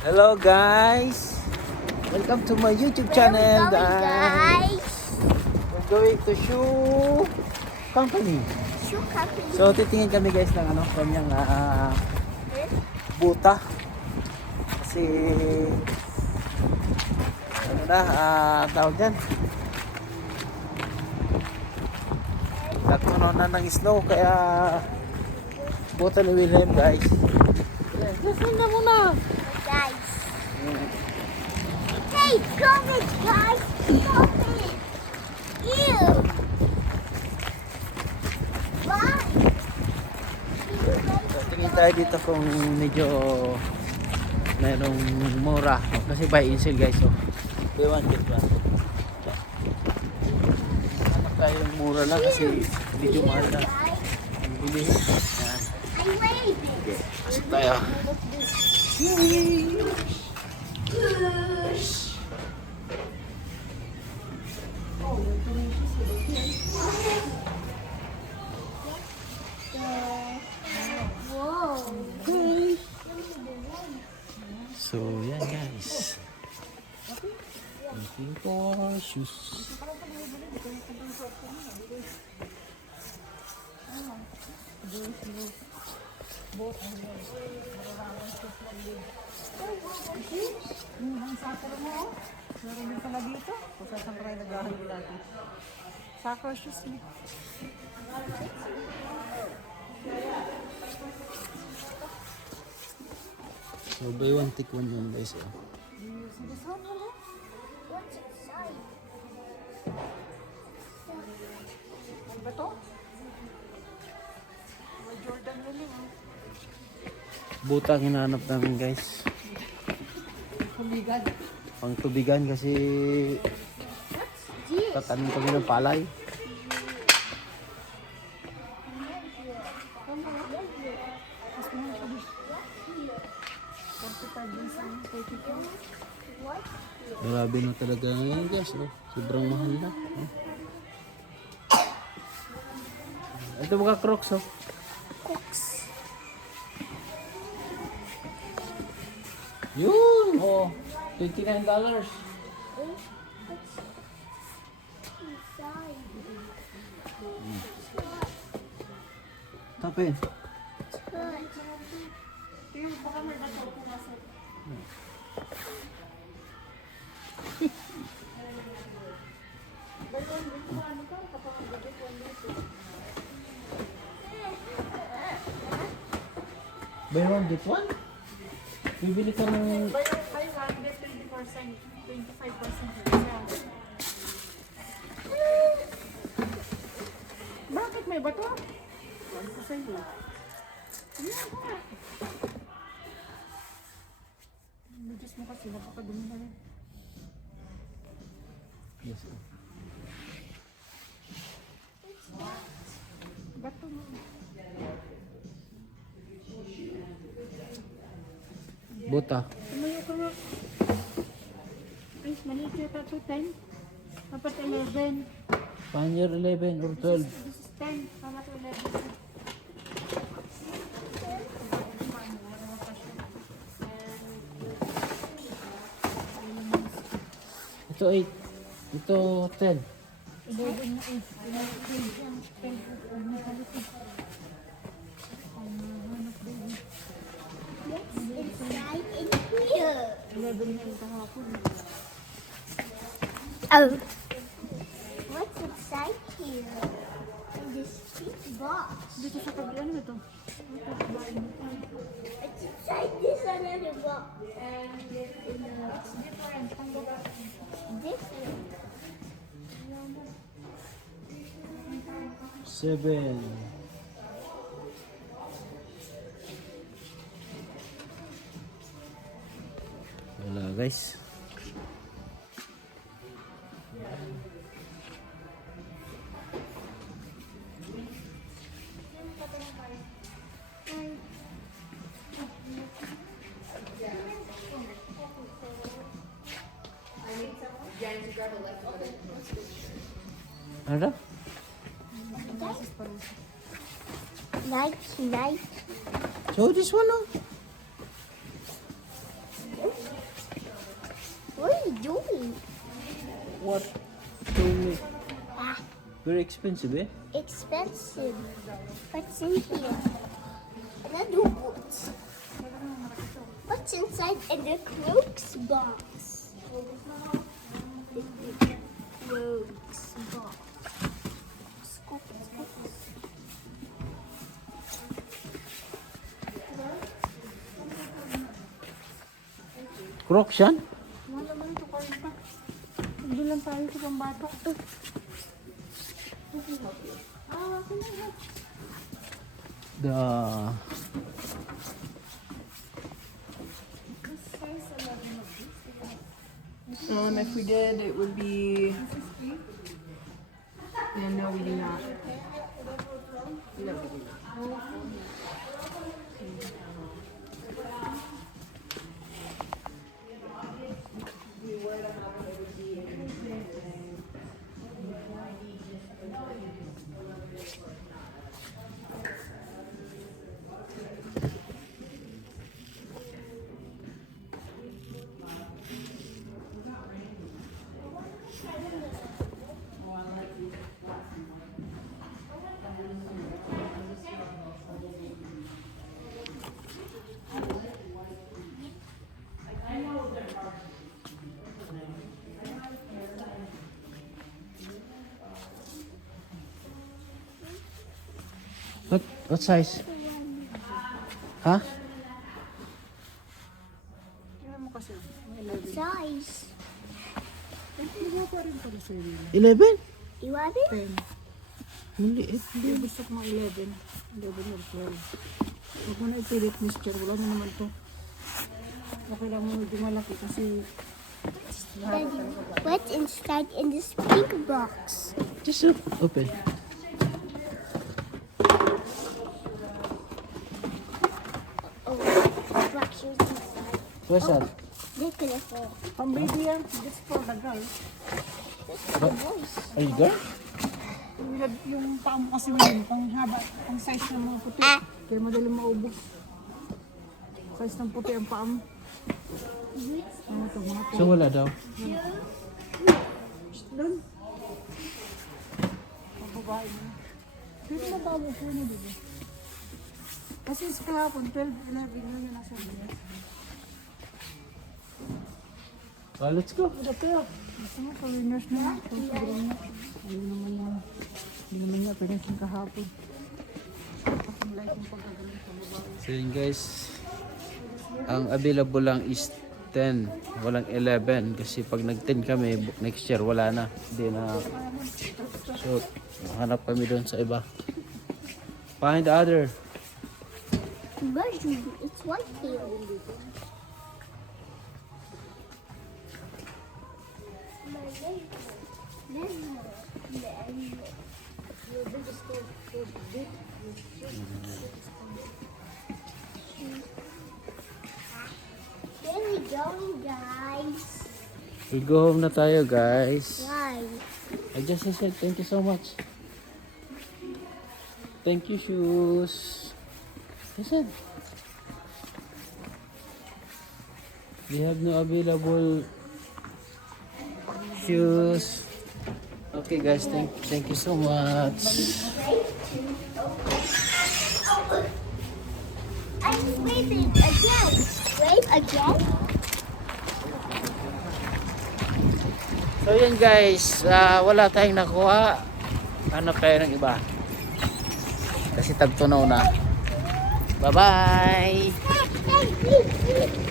Hello guys! Welcome to my YouTube channel guys! We're going to shoe company. Shoe company. So titingin kami guys ng kanyang buta. Kasi tawag dyan. Nagtunaw na ng snow kaya buta ni Wilhelm guys. Gasing na muna! Guys. Hey, comment, guys. Comment. Ew. Why? So, tingin tayo dito kung medyo merong mura. Kasi buy and sell guys. So, buy one, get one. Hanap tayo yung mura lang kasi medyo mahal na. Ang bilihin. Yan. I'm waving. Okay, pasok tayo. Whoa. So, yan guys. Looking for shoes. Ang soccer mo, meron din pala dito. Kung saan ka rin naghahanap natin. Soccer shoes mo. So, buy one, take one yun guys. What's inside? Ano ba to? May Jordan nila mo. Buta ang hinahanap namin guys. Humigan. Pang tubigan kasi This. tatanim kami ng palay. What? Grabe na talaga ngayon guys. Oh. Sobrang mahal na. Oh. Ito mga Crocs oh. Cooks. Yun! Oh, $29. Inside. Tapin. Good. Buy one, get one? Bibili ka ng... Buy one, get 20%, 25% discount. Bakit may bato? Ano ko sa iyo? Diyos mo kasi, napakadumi na rin. Yes. Oh. Bato mo. Buta. Tumayo ka nga. Ay, maliit yata ito, 10. Dapat 11. Paano year 11 or 12? This is 10. Tama to 11. Ito 8. Ito 10. 11 na eh. What's inside in here? 11 na yung kahapon. Oh. What's inside here? In this big box. Dito sa kabilang na to. It's inside this another box. It's different. Different. 7. Wala guys. Ano daw? Night, night. So this one oh. What? Show me. Ah, Very expensive, eh? expensive. What's in here? Another boots. What's inside in the Crooks box? The Crooks box. Scoop, scoop. Crocs yan? Ano naman ito kayo pa? Hindi lang tayo sa pambata. The... If we did, it would be... Yeah, no, we do not. No, we do not. What size? Ha? Tingnan mo kasi. May 11. Size. Wala pa rin pala sa iyo. 11? You want it? 10. Hindi. Hindi gusto ko ng 11. 11 or 12. Huwag mo na ipilit, mister. Wala mo naman to. Okay lang mo medyo malaki kasi Daddy, what's inside in this pink box? Just open. Oh, box shoes inside. What's that? They're gonna fall. pang baby yan. This for the girl. This is the boys. Are you girl? Yung paa mo kasi yun, pang haba, pang size ng mga puti. Kaya madali maubos. Size ng puti ang paa mo. Ano ito, mga So wala daw. doon. Ang babae mo. Dito na ba mo po na dito? Kasi sa kahapon, 12, 11 na yun nasa dito. Well, let's go. Ito kaya, gusto mo sa winners na. Ayun naman yan. Hindi naman niya, pero yung kahapon. Tapos ang light yung pagkagaling sa babae. So yun guys, ang available lang is 10, walang 11 kasi pag nag-10 kami next year wala na, hindi na. So hanap kami doon sa iba. Find the other. Mushroom. It's white here. Where we going, guys? We'll go home na tayo guys. Why? I just said thank you so much. Thank you shoes. Listen. We have no available shoes. Okay guys, thank you so much. I'm waving again. Wave again. So yun guys, wala tayong nakuha. Hanap tayo ng iba. Kasi tagtunaw na. Bye bye! Hey, hey, hey, hey.